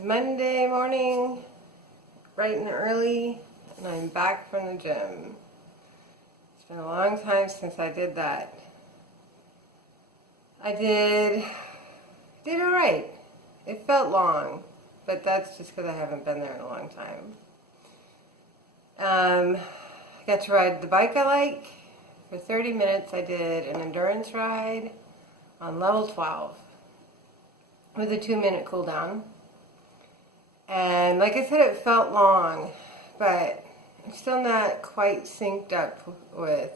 is Monday morning, bright and early, and I'm back from the gym. It's been a long time since I did that. I did alright. It felt long, but that's just because I haven't been there in a long time. I got to ride the bike I like. For 30 minutes I did an endurance ride on level 12 with a 2-minute cool down. And like I said, it felt long, but I'm still not quite synced up with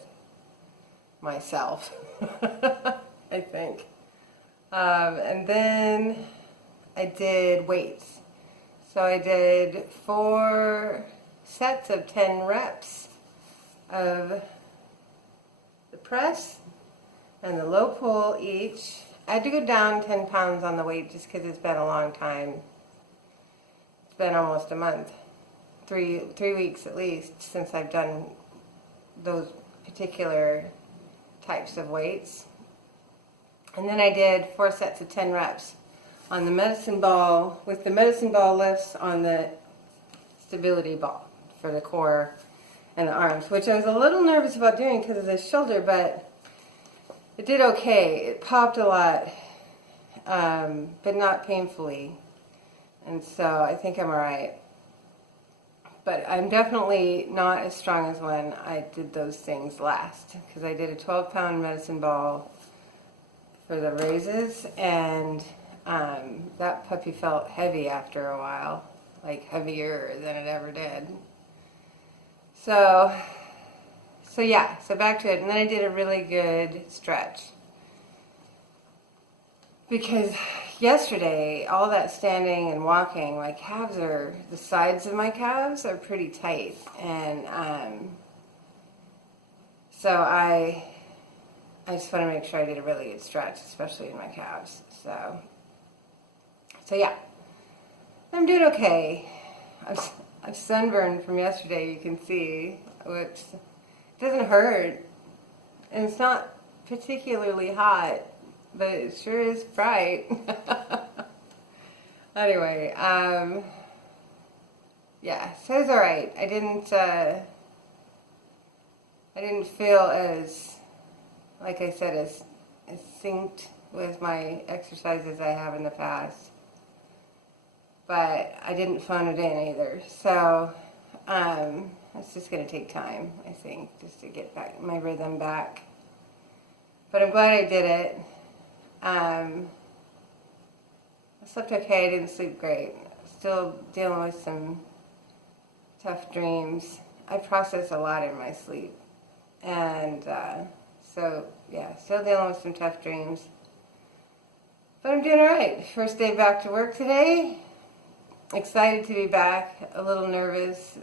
myself, I think. And then I did weights. So I did 4 sets of 10 reps of the press and the low pull each. I had to go down 10 pounds on the weight just because it's been a long time. It's been almost a month, 3 weeks at least, since I've done those particular types of weights. And then I did 4 sets of 10 reps on the medicine ball, with the medicine ball lifts on the stability ball for the core and the arms, which I was a little nervous about doing because of the shoulder, but it did okay. It popped a lot, but not painfully. And so I think I'm alright. But I'm definitely not as strong as when I did those things last, because I did a 12-pound medicine ball for the raises, and that puppy felt heavy after a while, like heavier than it ever did. So back to it. And then I did a really good stretch, because yesterday, all that standing and walking, the sides of my calves are pretty tight. And so I just want to make sure I did a really good stretch, especially in my calves. So yeah, I'm doing okay. I've sunburned from yesterday, you can see, which doesn't hurt. And it's not particularly hot, but it sure is bright. Anyway, yeah, so it's alright. I didn't feel as, like I said, as synced with my exercises I have in the past. But I didn't phone it in either. So, it's just going to take time, I think, just to get back my rhythm back. But I'm glad I did it. I slept okay. I didn't sleep great. Still dealing with some tough dreams. I process a lot in my sleep. And still dealing with some tough dreams. But I'm doing alright. First day back to work today. Excited to be back. A little nervous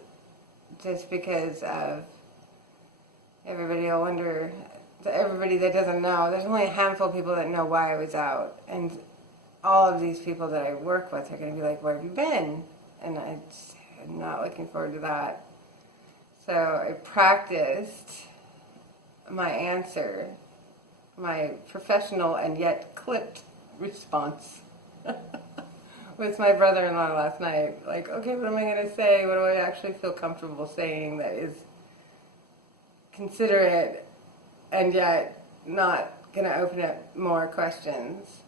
just because of everybody that doesn't know. There's only a handful of people that know why I was out. And all of these people that I work with are going to be like, where have you been? And I'm not looking forward to that. So I practiced my answer, my professional and yet clipped response with my brother-in-law last night. Like, okay, what am I going to say? What do I actually feel comfortable saying that is considerate and yet not going to open up more questions?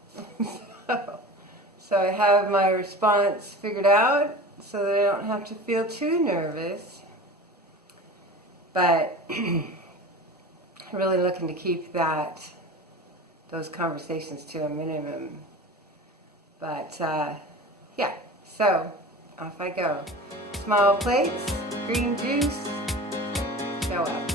So I have my response figured out so that I don't have to feel too nervous. But really looking to keep those conversations to a minimum. But yeah, so off I go. Small plates, green juice, show up.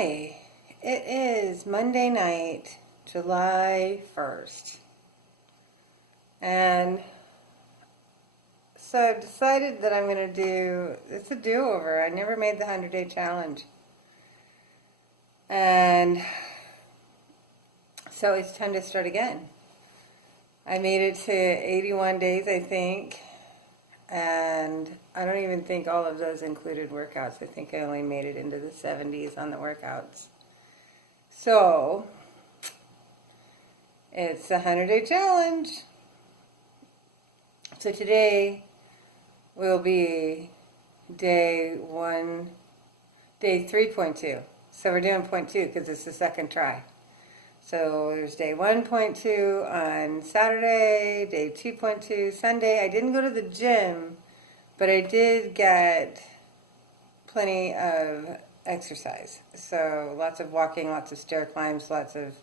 Hi, it is Monday night, July 1st, and So I've decided that I'm going to do, it's a do-over. I never made the 100-day challenge. And so it's time to start again. I made it to 81 days, I think. And I don't even think all of those included workouts. I think I only made it into the 70s on the workouts. So it's a 100-day challenge. So today will be day 3.2. So we're doing point 2 because it's the second try. So there's day 1.2 on Saturday, day 2.2 Sunday. I didn't go to the gym, but I did get plenty of exercise. So lots of walking, lots of stair climbs, lots of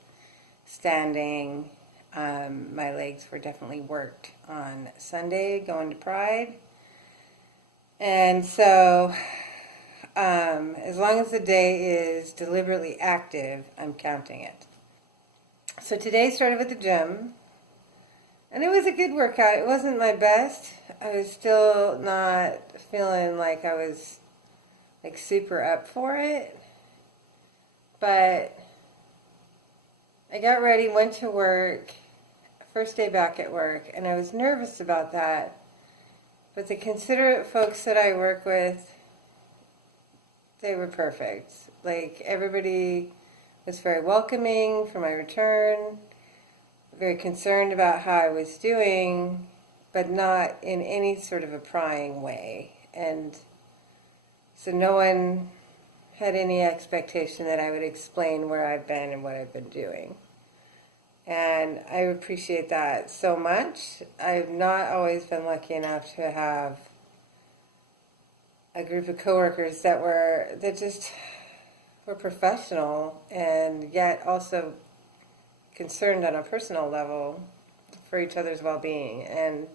standing. My legs were definitely worked on Sunday going to Pride. And so as long as the day is deliberately active, I'm counting it. So today started with the gym, and it was a good workout. It wasn't my best. I was still not feeling like I was like super up for it, but I got ready, went to work, first day back at work, and I was nervous about that. But the considerate folks that I work with, they were perfect. Like, everybody was very welcoming for my return, very concerned about how I was doing, but not in any sort of a prying way. And so no one had any expectation that I would explain where I've been and what I've been doing. And I appreciate that so much. I've not always been lucky enough to have a group of coworkers that just were professional and yet also concerned on a personal level for each other's well-being. And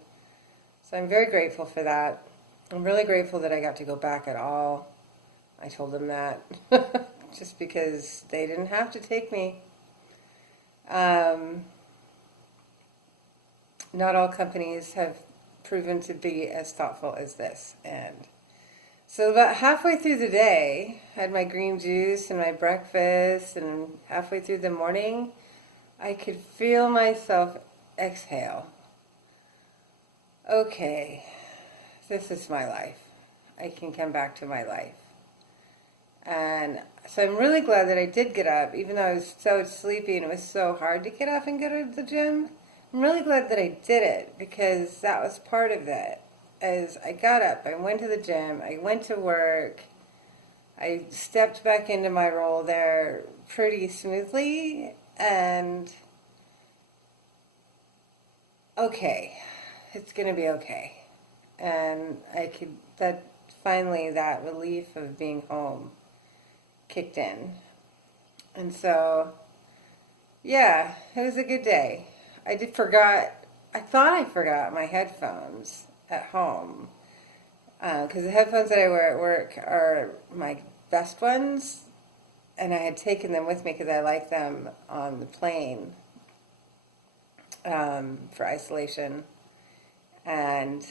so I'm very grateful for that. I'm really grateful that I got to go back at all. I told them that just because they didn't have to take me. Not all companies have proven to be as thoughtful as this. And so about halfway through the day, I had my green juice and my breakfast, and halfway through the morning, I could feel myself exhale. Okay, this is my life. I can come back to my life. And so I'm really glad that I did get up, even though I was so sleepy and it was so hard to get up and go to the gym. I'm really glad that I did it, because that was part of it. As I got up, I went to the gym, I went to work, I stepped back into my role there pretty smoothly, and okay, it's going to be okay. And finally that relief of being home kicked in. And so, yeah, it was a good day. I thought I forgot my headphones at home, because the headphones that I wear at work are my best ones, and I had taken them with me because I like them on the plane for isolation, and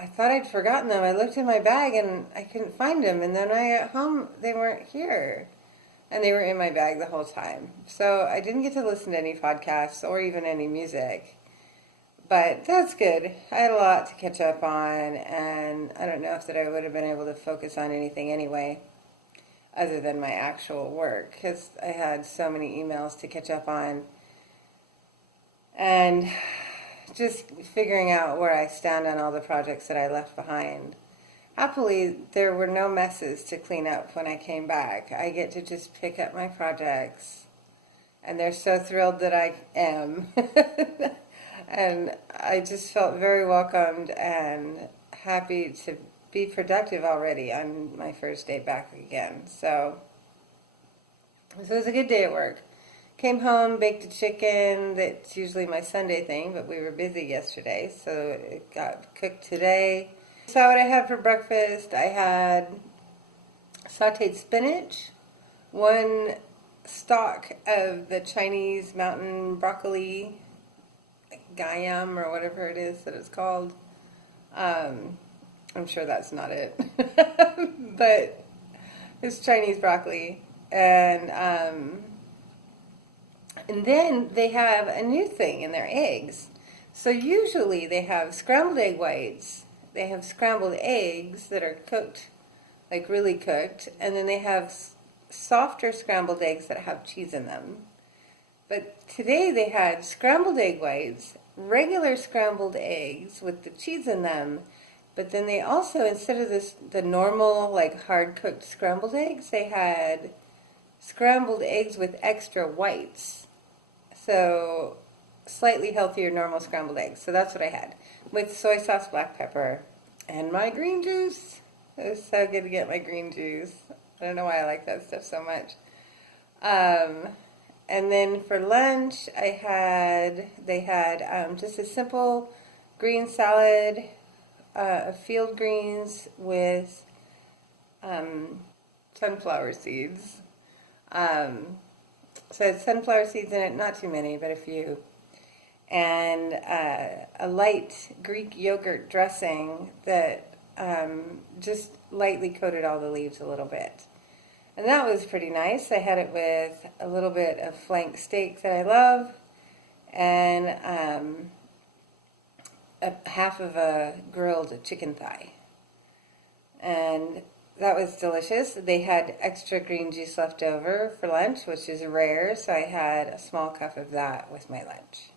I thought I'd forgotten them. I looked in my bag and I couldn't find them, and then I got home, they weren't here, and they were in my bag the whole time. So I didn't get to listen to any podcasts or even any music. But that's good. I had a lot to catch up on, and I don't know if that I would have been able to focus on anything anyway, other than my actual work, because I had so many emails to catch up on, and just figuring out where I stand on all the projects that I left behind. Happily, there were no messes to clean up when I came back. I get to just pick up my projects, and they're so thrilled that I am. And I just felt very welcomed and happy to be productive already on my first day back again. So it was a good day at work. Came home, baked a chicken. That's usually my Sunday thing, but we were busy yesterday, so it got cooked today. So what I had for breakfast, I had sauteed spinach, one stalk of the Chinese mountain broccoli, Gayam or whatever it is that it's called, I'm sure that's not it, but it's Chinese broccoli, and then they have a new thing in their eggs. So usually they have scrambled egg whites. They have scrambled eggs that are cooked, like really cooked, and then they have softer scrambled eggs that have cheese in them. But today they had scrambled egg whites, regular scrambled eggs with the cheese in them, but then they also, instead of the normal like hard cooked scrambled eggs, they had scrambled eggs with extra whites. So slightly healthier normal scrambled eggs. So that's what I had with soy sauce, black pepper, and my green juice. It was so good to get my green juice. I don't know why I like that stuff so much. And then for lunch, they had just a simple green salad, field greens with sunflower seeds. So it had sunflower seeds in it, not too many, but a few. And a light Greek yogurt dressing that just lightly coated all the leaves a little bit. And that was pretty nice. I had it with a little bit of flank steak that I love, and half of a grilled chicken thigh. And that was delicious. They had extra green juice left over for lunch, which is rare, so I had a small cup of that with my lunch.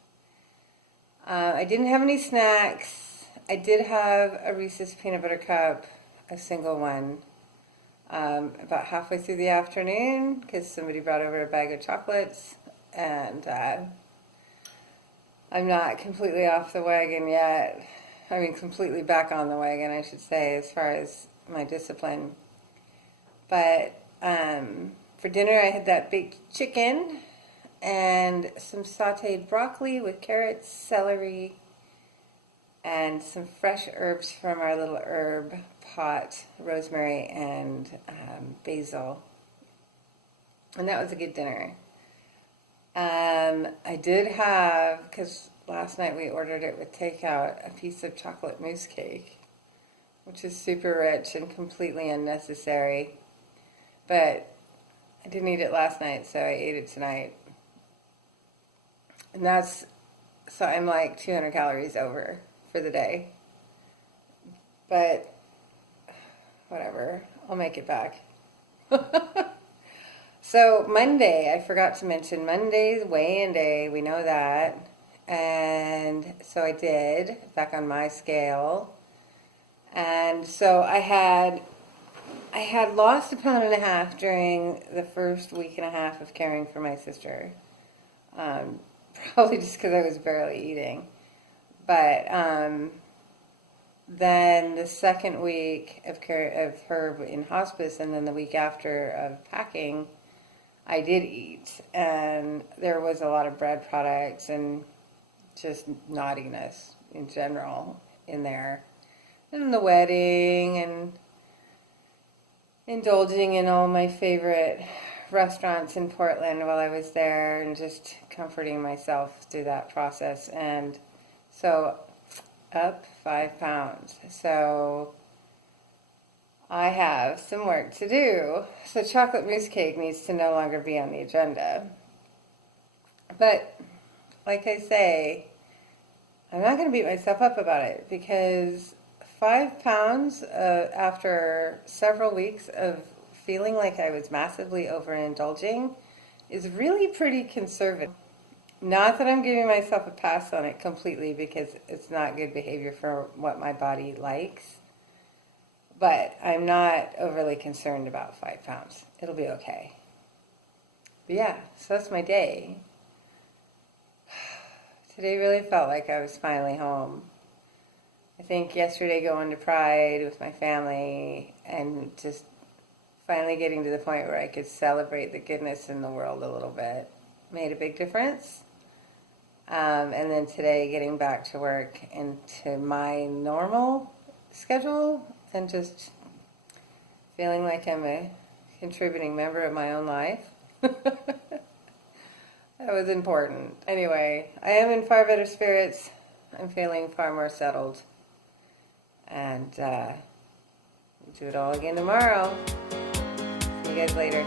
I didn't have any snacks. I did have a Reese's peanut butter cup, a single one, about halfway through the afternoon because somebody brought over a bag of chocolates, and I'm not completely off the wagon yet. I mean, completely back on the wagon, I should say, as far as my discipline. But for dinner, I had that baked chicken and some sauteed broccoli with carrots, celery, and some fresh herbs from our little herb pot, rosemary and basil. And that was a good dinner. I did have, because last night we ordered it with takeout, a piece of chocolate mousse cake, which is super rich and completely unnecessary. But I didn't eat it last night, so I ate it tonight. And so I'm like 200 calories over for the day. But whatever, I'll make it back. So Monday, I forgot to mention, Monday's weigh-in day, we know that. And so I did, back on my scale. And so I had lost 1.5 pounds during the first week and a half of caring for my sister. Probably just because I was barely eating. But then the second week of her in hospice, and then the week after of packing, I did eat. And there was a lot of bread products and just naughtiness in general in there. And the wedding and indulging in all my favorite restaurants in Portland while I was there and just comforting myself through that process. And so up 5 pounds. So I have some work to do. So chocolate mousse cake needs to no longer be on the agenda. But like I say, I'm not going to beat myself up about it because 5 pounds after several weeks of feeling like I was massively overindulging is really pretty conservative. Not that I'm giving myself a pass on it completely because it's not good behavior for what my body likes, but I'm not overly concerned about 5 pounds. It'll be okay. But yeah, so that's my day. Today really felt like I was finally home. I think yesterday going to Pride with my family and just finally getting to the point where I could celebrate the goodness in the world a little bit made a big difference. And then today getting back to work into my normal schedule and just feeling like I'm a contributing member of my own life. That was important. Anyway, I am in far better spirits. I'm feeling far more settled. And we'll do it all again tomorrow. See you guys later.